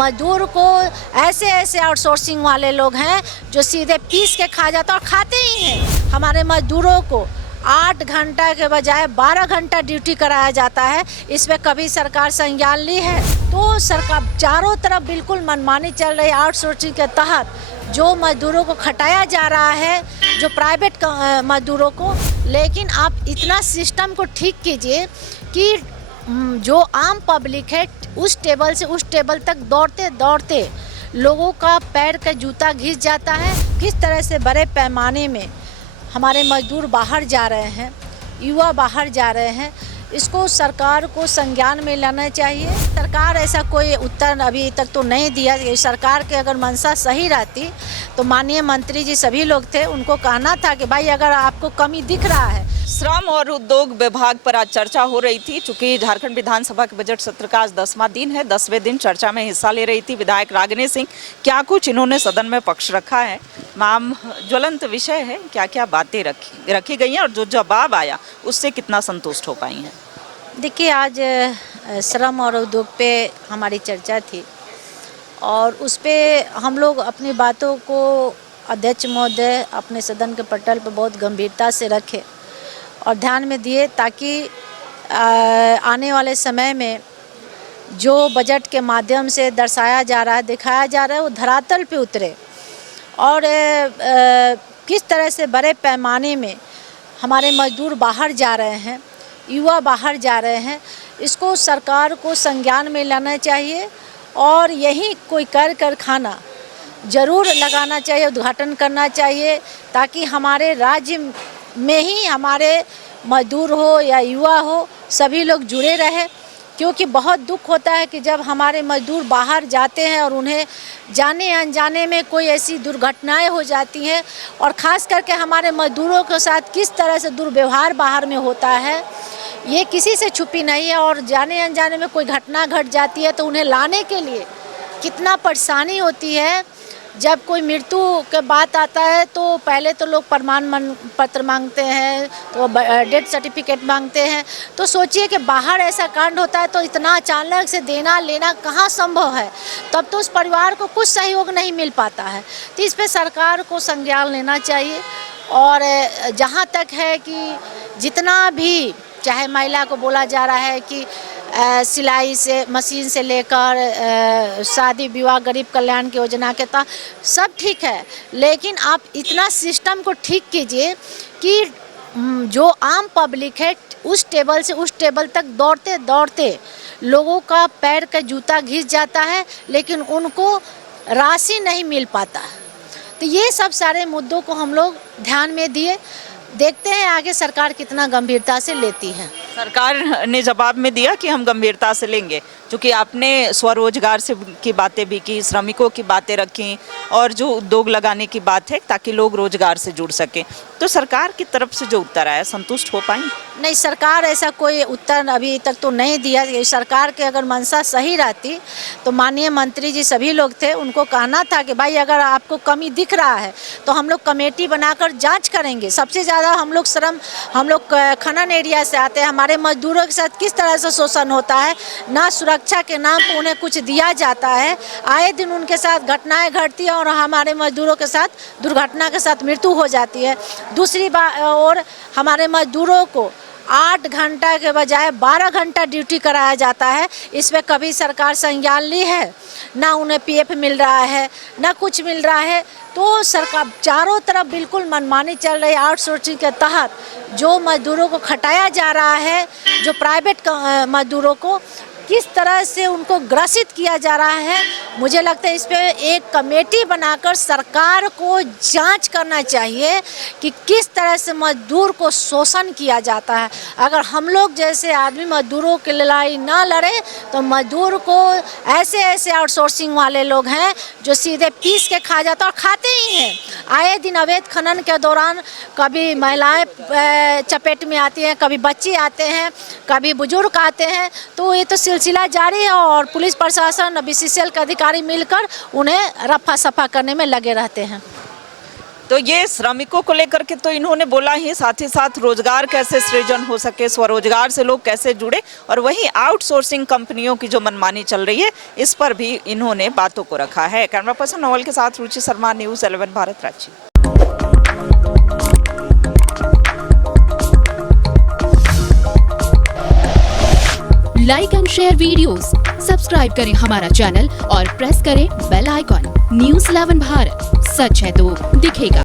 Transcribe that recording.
मजदूर को ऐसे ऐसे आउटसोर्सिंग वाले लोग हैं जो सीधे पीस के खा जाते और खाते ही हैं। हमारे मजदूरों को 8 घंटा के बजाय 12 घंटा ड्यूटी कराया जाता है। इस पे कभी सरकार संज्ञान ली है? तो सरकार चारों तरफ बिल्कुल मनमानी चल रही है। आउटसोर्सिंग के तहत जो मजदूरों को खटाया जा रहा है, जो प्राइवेट मजदूरों को, लेकिन आप इतना सिस्टम को ठीक कीजिए कि जो आम पब्लिक है उस टेबल से उस टेबल तक दौड़ते दौड़ते लोगों का पैर का जूता घिस जाता है। किस तरह से बड़े पैमाने में हमारे मजदूर बाहर जा रहे हैं, युवा बाहर जा रहे हैं, इसको सरकार को संज्ञान में लाना चाहिए। सरकार ऐसा कोई उत्तर अभी तक तो नहीं दिया। सरकार के अगर मंशा सही रहती तो माननीय मंत्री जी सभी लोग थे, उनको कहना था कि भाई अगर आपको कमी दिख रहा है। श्रम और उद्योग विभाग पर आज चर्चा हो रही थी। चूंकि झारखंड विधानसभा के बजट सत्र का आज 10वां दिन है, 10वें दिन चर्चा में हिस्सा ले रही थी विधायक रागिनी सिंह। क्या कुछ इन्होंने सदन में पक्ष रखा है? मैम, ज्वलंत विषय है, क्या क्या बातें रखी गई हैं और जो जवाब आया उससे कितना संतुष्ट हो पाई हैं? देखिए, आज श्रम और उद्योग पे हमारी चर्चा थी और उस पे हम लोग अपनी बातों को अध्यक्ष महोदय अपने सदन के पटल पर बहुत गंभीरता से रखे और ध्यान में दिए ताकि आने वाले समय में जो बजट के माध्यम से दर्शाया जा रहा है, दिखाया जा रहा है, वो धरातल पे उतरे और किस तरह से बड़े पैमाने में हमारे मजदूर बाहर जा रहे हैं, युवा बाहर जा रहे हैं, इसको सरकार को संज्ञान में लाना चाहिए और यही कोई कारखाना ज़रूर लगाना चाहिए, उद्घाटन करना चाहिए ताकि हमारे राज्य में ही हमारे मजदूर हो या युवा हो सभी लोग जुड़े रहे। क्योंकि बहुत दुख होता है कि जब हमारे मजदूर बाहर जाते हैं और उन्हें जाने अनजाने में कोई ऐसी दुर्घटनाएं हो जाती हैं और ख़ास करके हमारे मजदूरों के साथ किस तरह से दुर्व्यवहार बाहर में होता है, ये किसी से छुपी नहीं है। और जाने अनजाने में कोई घटना घट जाती है तो उन्हें लाने के लिए कितना परेशानी होती है। जब कोई मृत्यु के बात आता है तो पहले तो लोग प्रमाण पत्र मांगते हैं, तो डेथ सर्टिफिकेट मांगते हैं। तो सोचिए कि बाहर ऐसा कांड होता है तो इतना अचानक से देना लेना कहाँ संभव है, तब तो उस परिवार को कुछ सहयोग नहीं मिल पाता है। तो इस पे सरकार को संज्ञान लेना चाहिए। और जहाँ तक है कि जितना भी चाहे महिला को बोला जा रहा है कि सिलाई से मशीन से लेकर शादी विवाह गरीब कल्याण की योजना के तहत सब ठीक है, लेकिन आप इतना सिस्टम को ठीक कीजिए कि जो आम पब्लिक है उस टेबल से उस टेबल तक दौड़ते दौड़ते लोगों का पैर का जूता घिस जाता है, लेकिन उनको राशि नहीं मिल पाता। तो ये सब सारे मुद्दों को हम लोग ध्यान में दिए, देखते हैं आगे सरकार कितना गंभीरता से लेती है। सरकार ने जवाब में दिया कि हम गंभीरता से लेंगे, क्योंकि आपने स्वरोजगार से की बातें भी की, श्रमिकों की बातें रखी और जो उद्योग लगाने की बात है ताकि लोग रोजगार से जुड़ सकें। तो सरकार की तरफ से जो उत्तर आया, संतुष्ट हो पाई? नहीं, सरकार ऐसा कोई उत्तर अभी तक तो नहीं दिया। सरकार के अगर मंशा सही रहती तो माननीय मंत्री जी सभी लोग थे, उनको कहना था कि भाई अगर आपको कमी दिख रहा है तो हम लोग कमेटी बनाकर जांच करेंगे। सबसे ज़्यादा हम लोग खनन एरिया से आते हैं, हमारे मजदूरों के साथ किस तरह से शोषण होता है, ना सुरक्षा के नाम पर उन्हें कुछ दिया जाता है, आए दिन उनके साथ घटनाएं घटती हैं और हमारे मजदूरों के साथ दुर्घटना के साथ मृत्यु हो जाती है। दूसरी बात, और हमारे मजदूरों को 8 घंटा के बजाय 12 घंटा ड्यूटी कराया जाता है। इस पे कभी सरकार संज्ञान ली है? ना उन्हें पीएफ मिल रहा है, ना कुछ मिल रहा है। तो सरकार चारों तरफ बिल्कुल मनमानी चल रही है। आउटसोर्सिंग के तहत जो मजदूरों को खटाया जा रहा है, जो प्राइवेट मजदूरों को किस तरह से उनको ग्रसित किया जा रहा है, मुझे लगता है इस पे एक कमेटी बनाकर सरकार को जांच करना चाहिए कि किस तरह से मजदूर को शोषण किया जाता है। अगर हम लोग जैसे आदमी मजदूरों की लड़ाई ना लड़े तो मजदूर को ऐसे ऐसे आउटसोर्सिंग वाले लोग हैं जो सीधे पीस के खा जाता और खाते ही हैं। आए दिन अवैध खनन के दौरान कभी महिलाएं चपेट में आती हैं, कभी बच्चे आते हैं, कभी बुजुर्ग आते हैं। तो ये तो सिलसिला जारी है और पुलिस प्रशासन, बीसीसीएल के अधिकारी मिलकर उन्हें रफा सफा करने में लगे रहते हैं। तो ये श्रमिकों को लेकर के तो इन्होंने बोला ही, साथ ही साथ रोजगार कैसे सृजन हो सके, स्वरोजगार से लोग कैसे जुड़े, और वही आउटसोर्सिंग कंपनियों की जो मनमानी चल रही है इस पर भी इन्होंने बातों को रखा है। कैमरा पर्सन नोवल के साथ Ruchi Sharma, news 11 Bharat, Ranchi. Like and share videos, subscribe करें हमारा चैनल और प्रेस करें बेल आइकॉन। न्यूज़ 11 भारत, सच है तो दिखेगा।